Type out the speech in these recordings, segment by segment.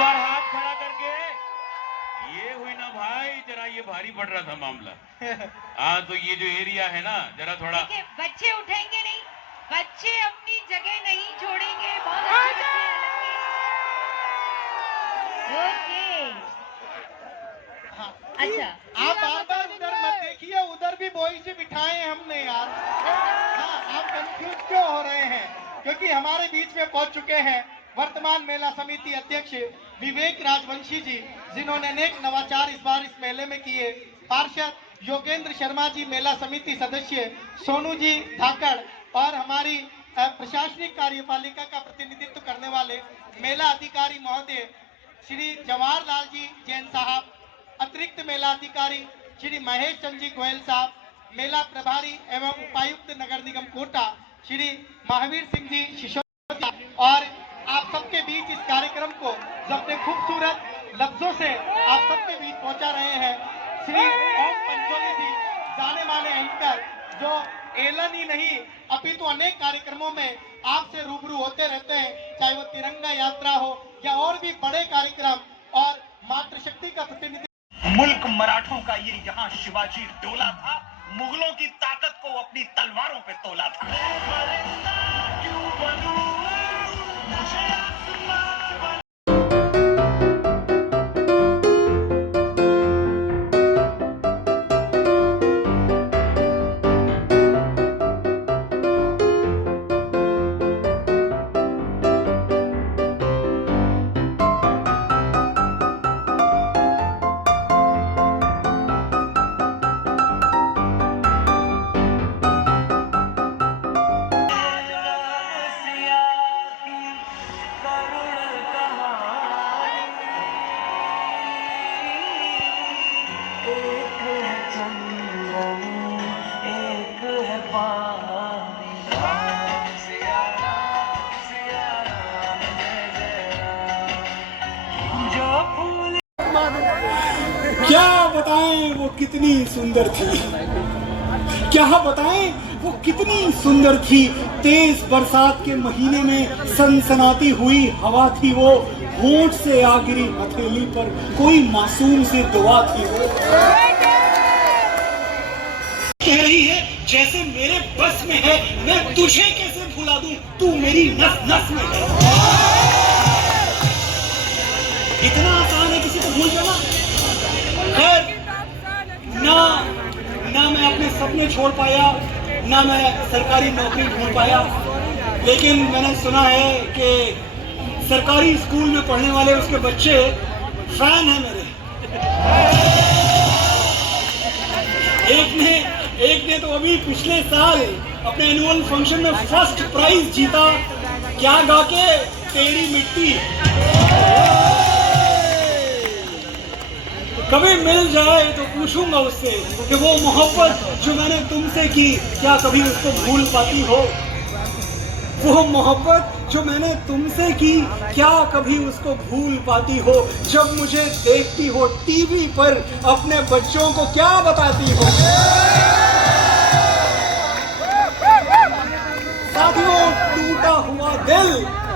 बार हाथ खड़ा करके ये हुई ना भाई, जरा ये भारी पड़ रहा था मामला। हाँ, तो ये जो एरिया है ना, जरा थोड़ा बच्चे उठेंगे नहीं, बच्चे अपनी जगह नहीं छोड़ेंगे। बहुत अच्छे बच्चे। ओके, हाँ, अच्छा, आप बार बार उधर मत देखिए, उधर भी बॉयज जी बिठाए हैं हमने यार। हाँ, आप कंफ्यूज क्यों हो रहे हैं? क्योंकि हमारे बीच में पहुंच चुके हैं वर्तमान मेला समिति अध्यक्ष विवेक राजवंशी जी, जिन्होंने अनेक नवाचार इस बार इस मेले में किए। पार्षद योगेंद्र शर्मा जी, मेला समिति सदस्य सोनू जी धाकड़, और हमारी प्रशासनिक कार्यपालिका का प्रतिनिधित्व करने वाले मेला अधिकारी महोदय श्री जवाहरलाल जी जैन साहब, अतिरिक्त मेला अधिकारी श्री महेश चंद जी गोयल साहब, मेला प्रभारी एवं उपायुक्त नगर निगम कोटा श्री महावीर सिंह जी सिसोदिया, और आप सबके बीच इस कार्यक्रम को जो अपने खूबसूरत लफ्जों से आप सबके बीच पहुंचा रहे हैं श्री ओम पंचोली जी, जाने माने एंकर, जो एलन ही नहीं अपितु अनेक कार्यक्रमों में आपसे रूबरू होते रहते हैं, चाहे वो तिरंगा यात्रा हो या और भी बड़े कार्यक्रम, और मातृशक्ति का प्रतिनिधि। मुल्क मराठों का ये यहाँ शिवाजी डोला था, मुगलों की ताकत को अपनी तलवारों पे तोला था। क्या बताएं वो कितनी सुंदर थी, क्या बताएं वो कितनी सुंदर थी। तेज बरसात के महीने में सनसनाती हुई हवा थी वो, होंठ से आ गिरी हथेली पर कोई मासूम सी दुआ थी वो। कह रही है जैसे मेरे बस में है, मैं तुझे कैसे भुला दूं, तू मेरी नस नस में है। इतना आसान है किसी को भूल जाना? खैर, ना मैं अपने सपने छोड़ पाया, ना मैं सरकारी नौकरी ढूंढ पाया, लेकिन मैंने सुना है कि सरकारी स्कूल में पढ़ने वाले उसके बच्चे फैन हैं मेरे। एक ने तो अभी पिछले साल अपने एनुअल फंक्शन में फर्स्ट प्राइज जीता, क्या गा के, तेरी मिट्टी। कभी मिल जाए तो पूछूंगा उससे कि वो मोहब्बत जो मैंने तुमसे की, क्या कभी उसको भूल पाती हो? वो मोहब्बत जो मैंने तुमसे की, क्या कभी उसको भूल पाती हो? जब मुझे देखती हो टीवी पर, अपने बच्चों को क्या बताती हो? साथियों, टूटा हुआ दिल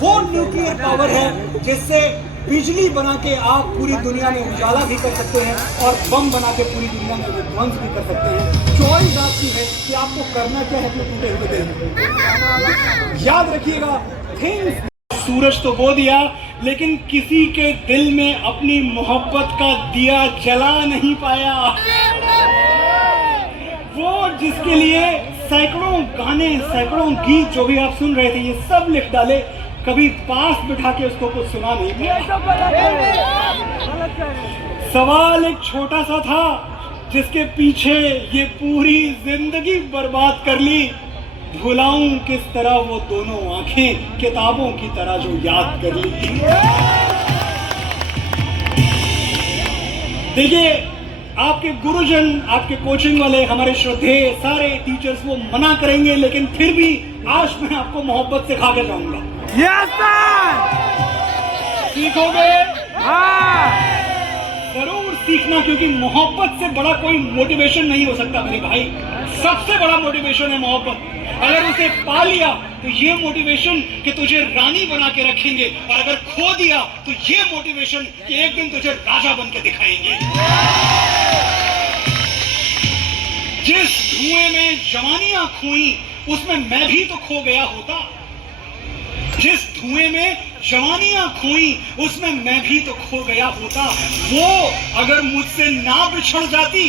वो न्यूक्लियर पावर है जिससे बिजली बना के आप पूरी दुनिया में उजाला भी कर सकते हैं और बम बना के पूरी दुनिया में विध्वंस भी कर सकते हैं। चॉइस आपकी है कि आपको करना क्या है अपने टूटे हुए दिल में। याद रखिएगा, सूरज तो बो दिया, लेकिन किसी के दिल में अपनी मोहब्बत का दिया जला नहीं पाया। वो जिसके लिए सैकड़ों गाने, सैकड़ों गीत जो भी आप सुन रहे थे, ये सब लिख डाले, कभी पास बिठा के उसको कुछ सुना नहीं दिया। सवाल एक छोटा सा था जिसके पीछे ये पूरी जिंदगी बर्बाद कर ली। भुलाऊं किस तरह वो दोनों आंखें, किताबों की तरह जो याद कर ली। देखिए, आपके गुरुजन, आपके कोचिंग वाले, हमारे श्रद्धेय सारे टीचर्स वो मना करेंगे, लेकिन फिर भी आज मैं आपको मोहब्बत सिखा के जाऊंगा। Yes sir! सीखोगे? हाँ! जरूर सीखना, क्योंकि मोहब्बत से बड़ा कोई मोटिवेशन नहीं हो सकता मेरे भाई। सबसे बड़ा मोटिवेशन है मोहब्बत। अगर उसे पा लिया तो ये मोटिवेशन कि तुझे रानी बना के रखेंगे, और अगर खो दिया तो ये मोटिवेशन कि एक दिन तुझे राजा बन के दिखाएंगे। जिस धुएं में जवानियां खोई उसमें मैं भी तो खो गया होता। जिस धुएं में जवानियां खोई उसमें मैं भी तो खो गया होता। वो अगर मुझसे ना बिछड़ जाती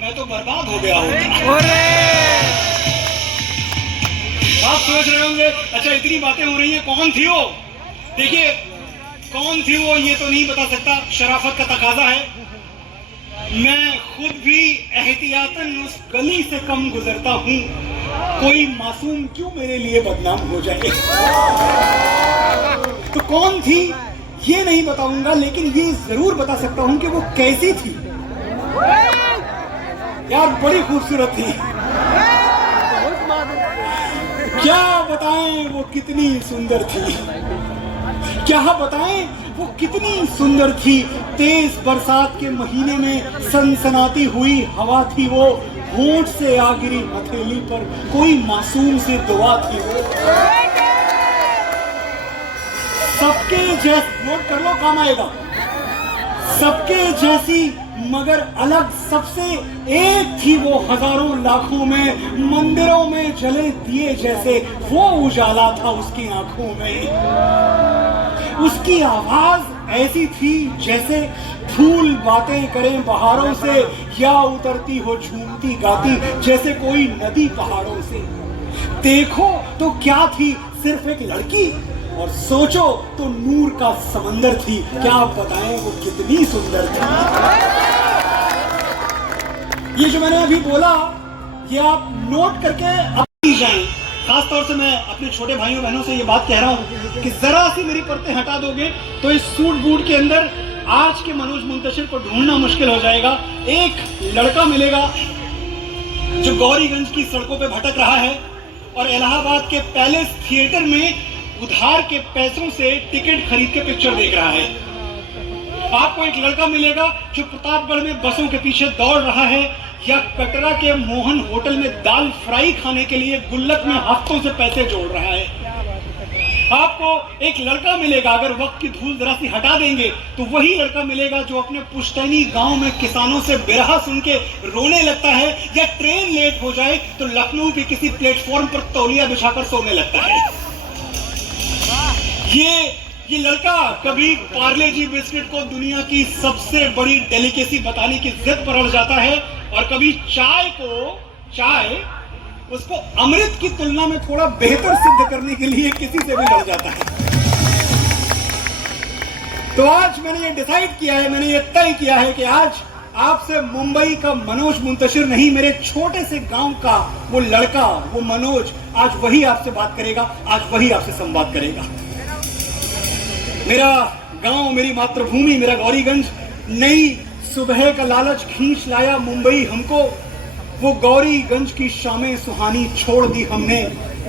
मैं तो बर्बाद हो गया होता। आप सोच रहे होंगे अच्छा इतनी बातें हो रही है, कौन थी वो? देखिए कौन थी वो ये तो नहीं बता सकता, शराफत का तकाजा है। मैं खुद भी एहतियातन उस गली से कम गुजरता हूं, कोई मासूम क्यों मेरे लिए बदनाम हो जाए। तो कौन थी ये नहीं बताऊंगा, लेकिन ये जरूर बता सकता हूं कि वो कैसी थी। यार बड़ी खूबसूरत थी, क्या बताएं वो कितनी सुंदर थी, क्या बताएं वो कितनी सुंदर थी। तेज बरसात के महीने में सनसनाती हुई हवा थी वो, होंठ से आ गिरी हथेली पर कोई मासूम सी दुआ थी वो। सबके जैसे, नोट कर लो काम आएगा, सबके जैसी मगर अलग सबसे एक थी वो, हजारों लाखों में मंदिरों में जले दिए जैसे वो उजाला था उसकी आंखों में। उसकी आवाज ऐसी थी जैसे फूल बातें करें बहारों से, या उतरती हो झूमती गाती जैसे कोई नदी पहाड़ों से। देखो तो क्या थी, सिर्फ एक लड़की, और सोचो तो नूर का समंदर थी। क्या बताएं वो कितनी सुंदर थी। ये जो मैंने अभी बोला ये आप नोट करके अपनी जाएं। खासतौर से मैं अपने छोटे भाइयों बहनों से ये बात कह रहा हूं कि जरा सी मेरी परतें हटा दोगे तो इस सूट बूट के अंदर आज के मनोज मुंतशिर को ढूंढना मुश्किल हो जाएगा। एक लड़का मिलेगा जो गौरीगंज की सड़कों पे भटक रहा है और इलाहाबाद के पैलेस थिएटर में उधार के पैसों से टिकट खरीद के पिक्चर देख रहा है। आपको एक लड़का मिलेगा जो प्रतापगढ़ में बसों के पीछे दौड़ रहा है, या कटरा के मोहन होटल में दाल फ्राई खाने के लिए गुल्लक में हफ्तों से पैसे जोड़ रहा है। आपको एक लड़का मिलेगा, अगर वक्त की धूल जरा सी हटा देंगे तो वही लड़का मिलेगा जो अपने पुश्तैनी गांव में किसानों से बिरहा सुन के रोने लगता है, या ट्रेन लेट हो जाए तो लखनऊ के किसी प्लेटफॉर्म पर तौलिया बिछाकर सोने लगता है। ये लड़का कभी पार्ले जी बिस्किट को दुनिया की सबसे बड़ी डेलिकेसी बताने की जिद पर अड़ जाता है, और कभी चाय उसको अमृत की तुलना में थोड़ा बेहतर सिद्ध करने के लिए किसी से भी लड़ जाता है। तो आज मैंने ये डिसाइड किया है, मैंने ये तय किया है कि आज आपसे मुंबई का मनोज मुंतशिर नहीं, मेरे छोटे से गांव का वो लड़का, वो मनोज, आज वही आपसे बात करेगा, आज वही आपसे संवाद करेगा। मेरा गांव, मेरी मातृभूमि, मेरा गौरीगंज, नई सुबह का लालच खींच लाया मुंबई हमको। वो गौरीगंज की शामें सुहानी छोड़ दी हमने,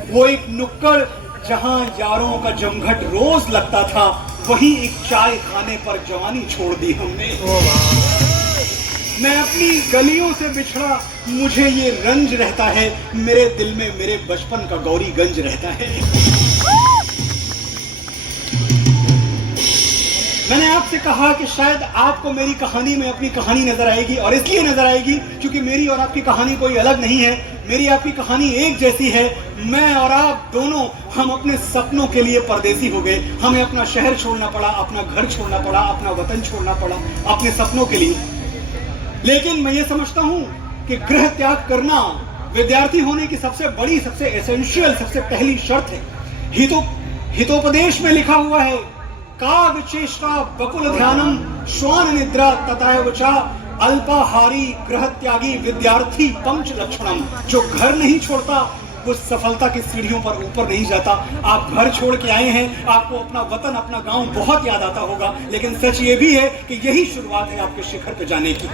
वो एक नुक्कड़ जहां यारों का जमघट रोज लगता था, वही एक चाय खाने पर जवानी छोड़ दी हमने। मैं अपनी गलियों से बिछड़ा, मुझे ये रंज रहता है, मेरे दिल में मेरे बचपन का गौरीगंज रहता है। मैंने आपसे कहा कि शायद आपको मेरी कहानी में अपनी कहानी नजर आएगी, और इसलिए नजर आएगी क्योंकि मेरी और आपकी कहानी कोई अलग नहीं है। मेरी आपकी कहानी एक जैसी है। मैं और आप दोनों, हम अपने सपनों के लिए परदेसी हो गए। हमें अपना शहर छोड़ना पड़ा, अपना घर छोड़ना पड़ा, अपना वतन छोड़ना पड़ा अपने सपनों के लिए। लेकिन मैं ये समझता हूं कि गृह त्याग करना विद्यार्थी होने की सबसे बड़ी, सबसे एसेंशियल, सबसे पहली शर्त है। हितोपदेश में लिखा हुआ है, काग चेष्टा बकुल ध्यानम श्वान निद्रा तथैव च अल्पाहारी गृह त्यागी विद्यार्थी पंच लक्षणम। जो घर नहीं छोड़ता वो सफलता की सीढ़ियों पर ऊपर नहीं जाता। आप घर छोड़ के आए हैं, आपको अपना वतन, अपना गांव बहुत याद आता होगा, लेकिन सच ये भी है कि यही शुरुआत है आपके शिखर पे जाने की।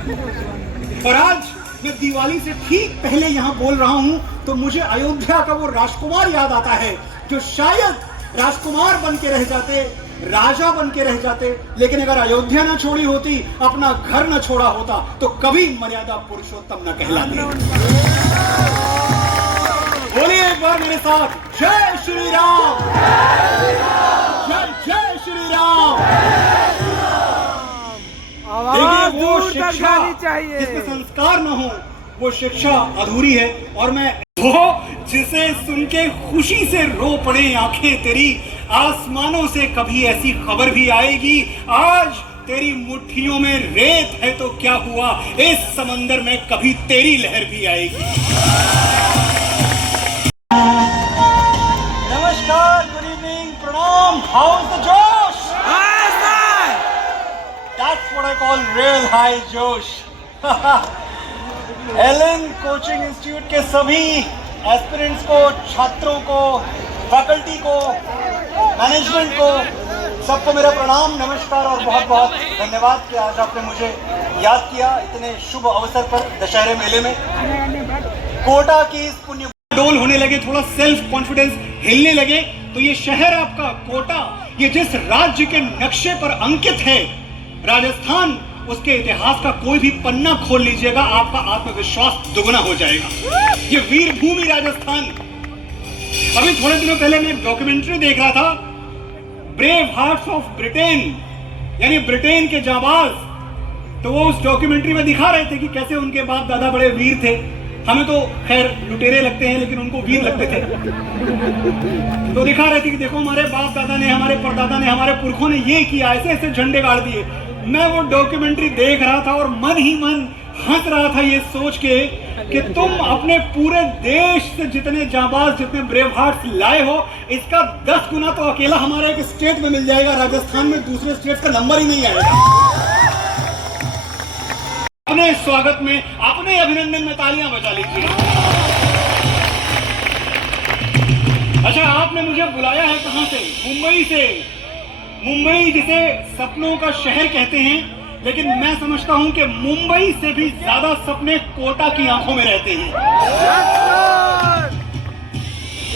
और आज मैं दिवाली से ठीक पहले यहाँ बोल रहा हूँ तो मुझे अयोध्या का वो राजकुमार याद आता है जो शायद राजकुमार बन के रह जाते, राजा बन के रह जाते, लेकिन अगर अयोध्या न छोड़ी होती, अपना घर न छोड़ा होता, तो कभी मर्यादा पुरुषोत्तम न कहलाते। बोलिए एक बार मेरे साथ, जय श्री राम, जय जय श्री राम। आवाज देखिए, वो दूर तक शिक्षा जानी चाहिए। जिसमें संस्कार न हो, वो शिक्षा अधूरी है। और मैं वो जिसे सुन के खुशी से रो पड़े आंखें तेरी, आसमानों से कभी ऐसी खबर भी आएगी। आज तेरी मुट्ठियों में रेत है तो क्या हुआ, इस समंदर में कभी तेरी लहर भी आएगी। नमस्कार, गुड इवनिंग, प्रणाम, हाउ इज द जोश? That's what I call real high जोश। एलन कोचिंग इंस्टीट्यूट के सभी एस्पिरेंट्स को, छात्रों को, फैकल्टी को, मैनेजमेंट को, सबको मेरा प्रणाम, नमस्कार और बहुत बहुत धन्यवाद कि आज आपने मुझे याद किया इतने शुभ अवसर पर, दशहरे मेले में। कोटा की इस पुण्य डोल होने लगे, थोड़ा सेल्फ कॉन्फिडेंस हिलने लगे, तो ये शहर आपका कोटा, ये जिस राज्य के नक्शे पर अंकित है राजस्थान, उसके इतिहास का कोई भी पन्ना खोल लीजिएगा, आपका आत्मविश्वास दुगना हो जाएगा। ये वीर भूमि राजस्थान। अभी थोड़े दिनों पहले मैं एक डॉक्यूमेंट्री देख रहा था, ब्रेव हार्ट्स ऑफ ब्रिटेन, यानी ब्रिटेन के जाबाज। तो वो उस डॉक्यूमेंट्री में दिखा रहे थे कि कैसे उनके बाप दादा बड़े वीर थे। हमें तो खैर लुटेरे लगते हैं, लेकिन उनको वीर लगते थे। तो दिखा रहे थे कि देखो हमारे बाप दादा ने, हमारे परदादा ने, हमारे पुरखों ने ये किया, ऐसे ऐसे झंडे गाड़ दिए। मैं वो डॉक्यूमेंट्री देख रहा था और मन ही मन हंस रहा था ये सोच के कि तुम अपने पूरे देश से जितने जाबाज, जितने ब्रेव हार्ट्स लाए हो, इसका 10 गुना तो अकेला हमारे एक स्टेट में मिल जाएगा। राजस्थान में दूसरे स्टेट का नंबर ही नहीं आएगा। अपने स्वागत में, अपने अभिनंदन में तालियां बजा लीजिए। अच्छा, आपने मुझे बुलाया है कहां से? मुंबई से। मुंबई जिसे सपनों का शहर कहते हैं, लेकिन मैं समझता हूं कि मुंबई से भी ज्यादा सपने कोटा की आंखों में रहते हैं।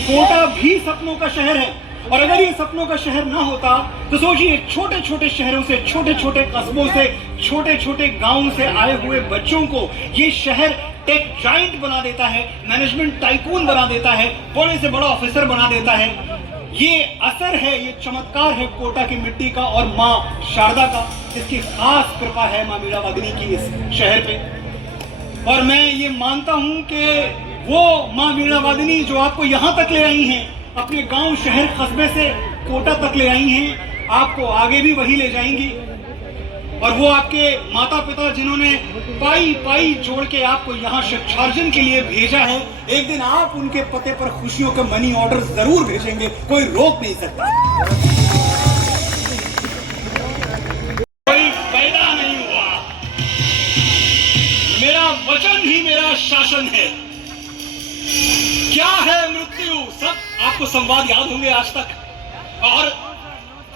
कोटा भी सपनों का शहर है, और अगर ये सपनों का शहर ना होता तो सोचिए, छोटे छोटे शहरों से, छोटे छोटे कस्बों से, छोटे छोटे गांवों से आए हुए बच्चों को ये शहर टेक जाइंट बना देता है, मैनेजमेंट टाइकून बना देता है, बड़े से बड़ा ऑफिसर बना देता है। ये असर है, ये चमत्कार है कोटा की मिट्टी का और माँ शारदा का, जिसकी खास कृपा है माँ मीरावादिनी की इस शहर पे। और मैं ये मानता हूं कि वो माँ मीरावादिनी जो आपको यहाँ तक ले आई हैं, अपने गांव, शहर, कस्बे से कोटा तक ले आई हैं, आपको आगे भी वही ले जाएंगी। और वो आपके माता पिता जिन्होंने पाई पाई जोड़ के आपको यहाँ शिक्षार्जन के लिए भेजा है, एक दिन आप उनके पते पर खुशियों के मनी ऑर्डर जरूर भेजेंगे, कोई रोक नहीं सकता। कोई पैदा नहीं हुआ, मेरा वचन ही मेरा शासन है। क्या है मृत्यु? सब आपको संवाद याद होंगे आज तक। और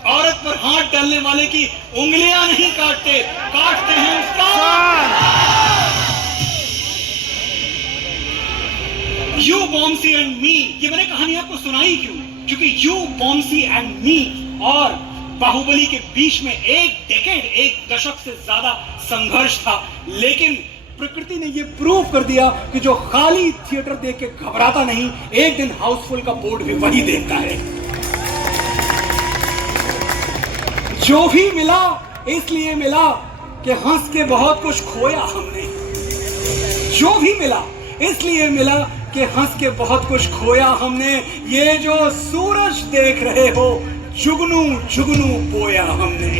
औरत पर हाथ डालने वाले की उंगलियां नहीं काटते, काटते हैं उसका यू बॉम्सी एंड मी। ये मैंने कहानी आपको सुनाई क्यों? क्योंकि यू बॉम्सी एंड मी और बाहुबली के बीच में एक डेकेड, एक दशक से ज्यादा संघर्ष था, लेकिन प्रकृति ने ये प्रूव कर दिया कि जो खाली थिएटर देख के घबराता नहीं, एक दिन हाउसफुल का बोर्ड भी वही देखता है। जो भी मिला इसलिए मिला कि हंस के बहुत कुछ खोया हमने। जो भी मिला इसलिए मिला कि हंस के बहुत कुछ खोया हमने। ये जो सूरज देख रहे हो, जुगनू जुगनू बोया हमने।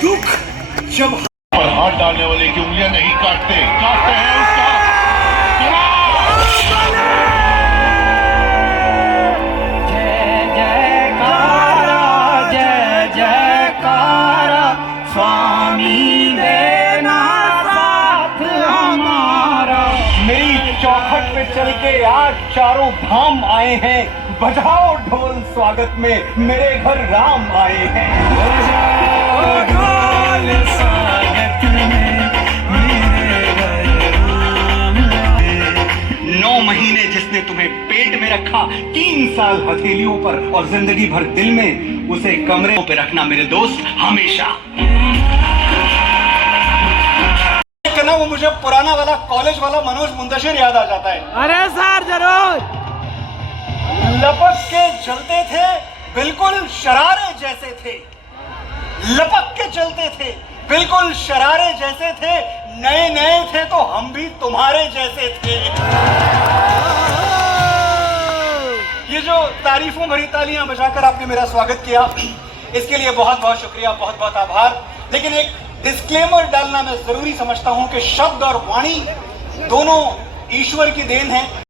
दुख जब पर हाथ डालने वाले की उंगलियां नहीं काटते, काटते हैं उसका। जय जयकारा, जय जयकारा, स्वामी देना साथ हमारा। मेरी चौखट पे चल के आज चारों धाम आए हैं, बजाओ ढोल स्वागत में, मेरे घर राम आए हैं। बजाओ ढोल स्वागत में, मेरे घर राम आए। 9 महीने जिसने तुम्हें पेट में रखा, 3 साल हथेलियों पर और जिंदगी भर दिल में, उसे कमरे पे रखना मेरे दोस्त हमेशा। ना वो मुझे पुराना वाला कॉलेज वाला मनोज मुंतशिर याद आ जाता है। अरे सर जरूर। लपक के चलते थे बिल्कुल शरारे जैसे थे, लपक के चलते थे बिल्कुल शरारे जैसे थे, नए नए थे तो हम भी तुम्हारे जैसे थे। ये जो तारीफों भरी तालियां बजाकर आपने मेरा स्वागत किया, इसके लिए बहुत बहुत शुक्रिया, बहुत बहुत आभार। लेकिन एक डिस्क्लेमर डालना मैं जरूरी समझता हूं कि शब्द और वाणी दोनों ईश्वर की देन है।